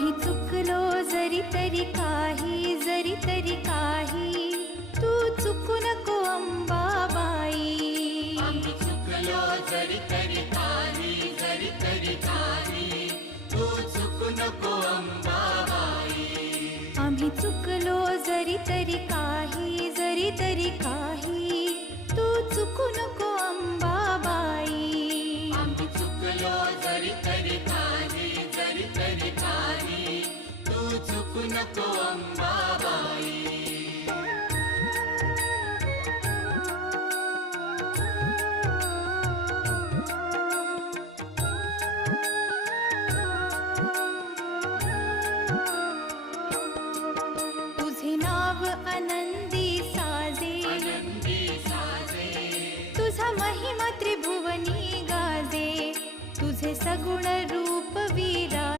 आम्ही चुकलो जरी तरी काही, जरी तरी काही, तू चुकू नको अंबाबाई. आम्ही चुकलो जरी तरी काही, जरी तरी काही, तू चुकू नको अंबाबाई. आम्ही चुकलो जरी तरी काही, जरी तरी काही, तू चुकू नको अंबाबाई. आम्ही चुकलो जरी तरी काही, जरी तरी काही, तू चुकू नको अंबाबाई. तुझे नाव अनंत